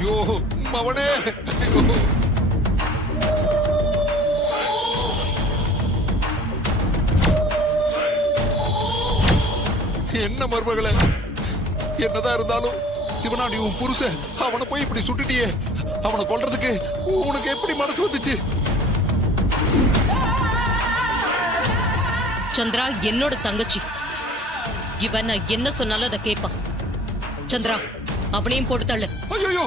ஐயோ மவனே, ஐயோ. என்ன மருமகளே, என்னதான் இருந்தாலும் சிவனாண்டி உன் புருஷன், அவனை போய் இப்படி சுட்டுட்டியே. அவனை கொல்றதுக்கு உனக்கு எப்படி மனசு வந்துச்சு? சந்திரா என்னோட தங்கச்சி. இவன் நான் என்ன சொன்னாலும் அதை கேட்பான். சந்திரா அவனையும் போட்டு தள்ளு. ஐயோ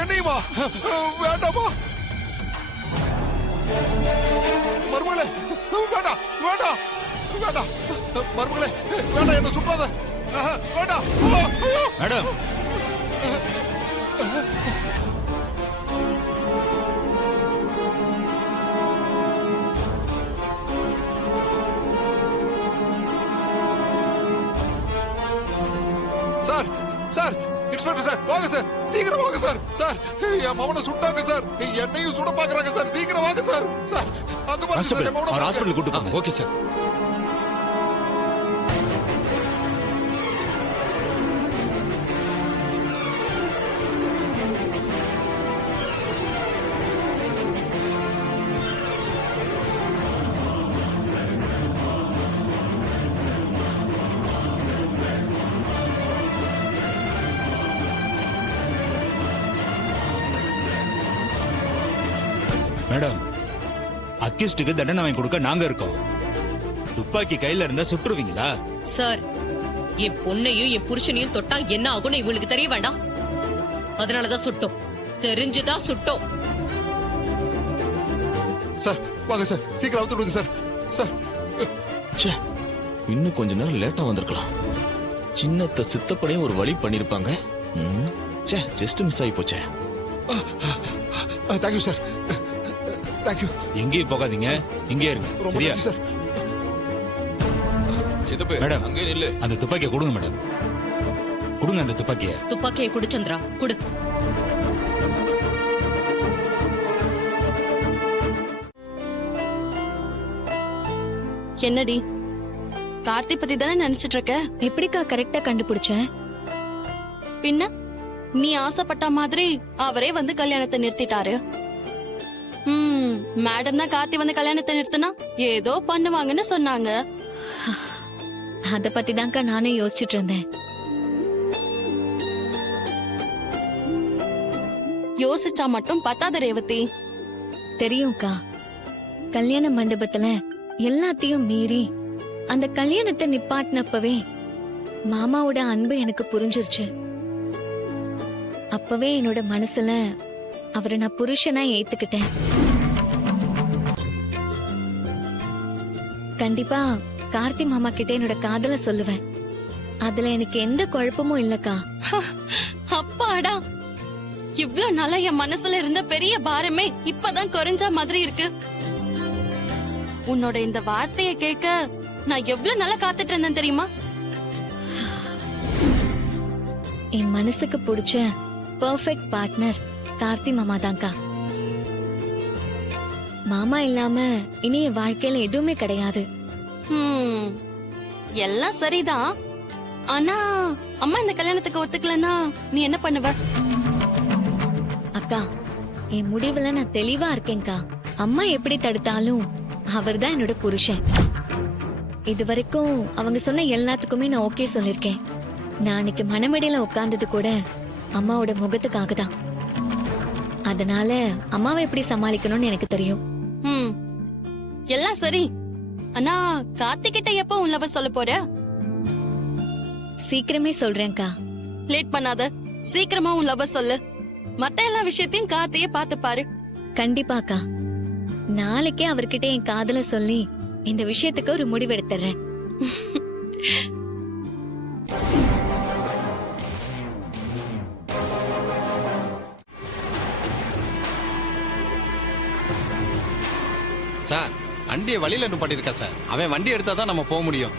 என்னையுமா? வேண்டாமா மருமகளே, வேண்டாம் வேண்டாம் வேண்டாம் மருமகளே, வேண்டாம், என்ன சுற்றாத, வேண்டாம். Madam, sir sir, inspector sir, வாங்க சார், சீக்கிரம் வாங்க சார். சார் என் மவனை சுட்டாங்க சார், என்னையும் சுட பாக்குறாங்க சார், சீக்கிரம் வாங்க சார். சார் அங்க பாருங்க சார், என் மவனை ஹாஸ்பிடல் கூட்டு போங்க. Okay sir. மேடம், அக்யூஸ்டுக்கு தண்டனை வாங்கி கொடுக்க நாங்க இருக்கோம். துப்பாக்கி கையில இருந்தா சுட்டுருவீங்களா? சார், என் பொண்ணையும் என் புருஷனையும் தொட்டா என்ன ஆகும்னு இவங்களுக்கு தெரிய வேண்டாம். அதனாலதான் சுட்டோம், தெரிஞ்சுதான் சுட்டோம். சார் வாங்க சார், சீக்கிரம் அவுத்து விடுங்க சார். சார் இன்னும் கொஞ்ச நேரம் லேட்டா வந்திருக்கலாம். சின்னத்த சித்தப்படையும் ஒரு வழி பண்ணிருப்பாங்க. ஜஸ்ட் மிஸ் ஆகி போச்சே. Thank you sir, thank you. எங்கேயும் போகாதீங்க, இங்கே இருங்க. ரொம்ப சரியா நன்றி சார். சித்தப்பே, மேடம், அங்கே நில்லு. அந்த துப்பாக்கியை கொடுங்க மேடம். கொடுங்க அந்த துப்பாக்கியை. துப்பாக்கியை குடு சந்திரா, குடு. என்னடி, கார்த்தி பத்தி தானே நினைச்சிட்டு இருக்க? எப்படிக்கா கரெக்டா கண்டுபிடிச்ச? பின்ன நீ ஆசைப்பட்ட மாதிரி அவரே வந்து கல்யாணத்தை நிறுத்திட்டாரு. மேடம் தான் கார்த்தி வந்து கல்யாணத்தை நிறுத்தினா ஏதோ பண்ணுவாங்கன்னு சொன்னாங்க. அத பத்தி தான்க்கா நானும் யோசிச்சுட்டு இருந்தேன். யோசிச்சா மட்டும் பத்தாத ரேவதி. தெரியும்க்கா, கல்யாண மண்டபத்துல எல்லாத்தையும் மீறி அந்த கல்யாணத்தை நிப்பாட்டினப்பவே மாமாவோட அன்பு எனக்கு புரிஞ்சிருச்சு. அப்பவே என்னோட மனசுல அவரை நான் புருஷனா ஏத்துக்கிட்டேன். கண்டிப்பா கார்த்தி மாமா கிட்ட என்னோட காதல சொல்லுவேன். அதுல எனக்கு எந்த குழப்பமும் இல்லக்கா. அப்பாடா, இவ்ளோ நாளா என் மனசுல இருந்த பெரிய பாரமே இப்பதான் குறைஞ்ச மாதிரி இருக்கு. உன்னோட இந்த வார்த்தைய கேட்க நான் எவ்வளவு நாளா காத்துட்டு இருந்தேன் தெரியுமா? என் மனசுக்கு பிடிச்ச பெர்ஃபெக்ட் பார்ட்னர் கார்த்தி மாமா தான்க்கா. மாமா இல்லாம இனி என் வாழ்க்கையில எதுவுமே கிடையாது. எல்லாம் சரிதான். ஆனா அம்மா இந்த கல்யாணத்துக்கு ஒத்துக்கலன்னா நீ என்ன பண்ணுவ? அக்கா, என் முடிவுல நான் தெளிவா இருக்கேன்க்கா. அம்மா எப்படி தடுத்தாலும் அவர்தான் என்னோட புருஷன். இது வரைக்கும் அவங்க சொன்ன எல்லாத்துக்குமே நான் ஓகே சொல்லிருக்கேன். நான் அன்னைக்கு மணமேடையில உட்கார்ந்தது கூட அம்மாவோட முகத்துக்காக தான். அதனால அம்மாவை எப்படி சமாளிக்கணும்னு எனக்கு தெரியும். எல்லாம் சரி. ஆனா கார்த்திகிட்ட எப்ப உன் லவ் சொல்ல போற? சீக்கிரமே சொல்றேன்க்கா. லேட் பண்ணாத, சீக்கிரமா உன் லவ் சொல்லு. மத்த எல்லா விஷயத்தையும் கார்த்தியே பாத்து பாரு. கண்டிப்பாக்கா, நாளைக்கே அவர்கிட்ட என் காதல சொல்லி இந்த விஷயத்துக்கு ஒரு முடிவு எடுத்துறேன். சார், வண்டியை வழியில நிப்பாட்டிருக்கா சார். அவன் வண்டி எடுத்தாதான் நம்ம போக முடியும்.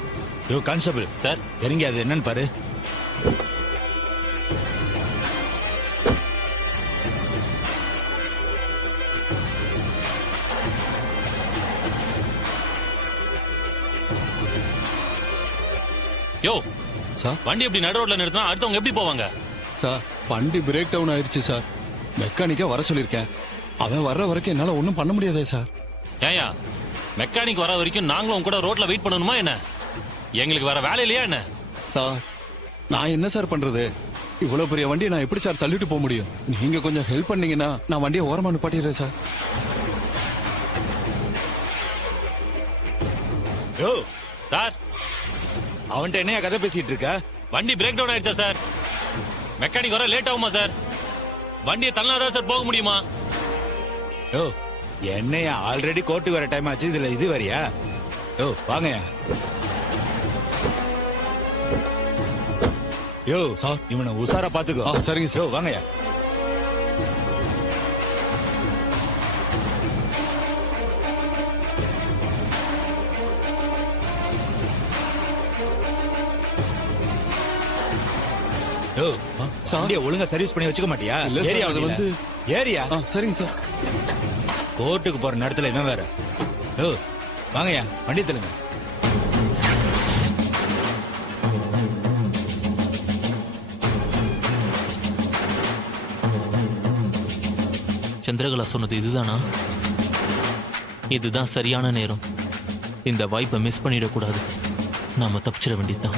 யோ கான்ஸ்டபிள் சார், இறங்கி அது என்னன்னு பாரு. யோ சார், வண்டி எப்படி நடு ரோட்ல நிறுத்தினா அடுத்தவங்க எப்படி போவாங்க? சார் வண்டி பிரேக் டவுன் ஆயிருச்சு சார். மெக்கானிக்கா வர சொல்லியிருக்கேன். அவன் வர்ற வரைக்கும் என்னால ஒண்ணும் பண்ண முடியாதே சார். ஏயா மெக்கானிக் வர வரைக்கும் நாங்களும் உங்க கூட ரோட்ல வெயிட் பண்ணணுமா என்ன? எங்களுக்கு வேற வேலை இல்லையா என்ன? சார் நான் என்ன சார் பண்றது? இவ்வளவு பெரிய வண்டியை நான் எப்படி சார் தள்ளிட்டு போக முடியும்? நீங்க கொஞ்சம் ஹெல்ப் பண்ணீங்கன்னா நான் வண்டியை ஓரமா நிப்பாட்டிடுறேன் சார். யோ சார் அவன்கிட்ட என்னையா கதை பேசிட்டு இருக்க? வண்டி பிரேக் டவுன் ஆயிடுச்சா சார்? மெக்கானிக் வர லேட் ஆகுமா சார்? வண்டியை தள்ளினாதான் சார் போக முடியுமா? யோ என்னையா ஆல்ரெடி கோர்ட்டுக்கு வர டைம் ஆச்சு, இதுல இது வரியா? யோ வாங்கயா. யோ சார். இவனை உசாரா பாத்துக்கோ. சரிங்க சார். யோ வாங்கயா. யோ சார். வண்டியை ஒழுங்கா சர்வீஸ் பண்ணி வச்சுக்க மாட்டியா? இல்ல சார், ஏரியா அது வந்து- ஏரியா சரிங்க சார். கோர்ட்டுக்கு போற நேரத்துல இவன் வேற. யோ வாங்கயா வண்டி தள்ளுங்க. சந்திரகலா சொன்னது இதுதானா? இதுதான் சரியான நேரம். இந்த வாய்ப்பை மிஸ் பண்ணிடக்கூடாது. நாம தப்பிச்சிட வேண்டியதுதான்.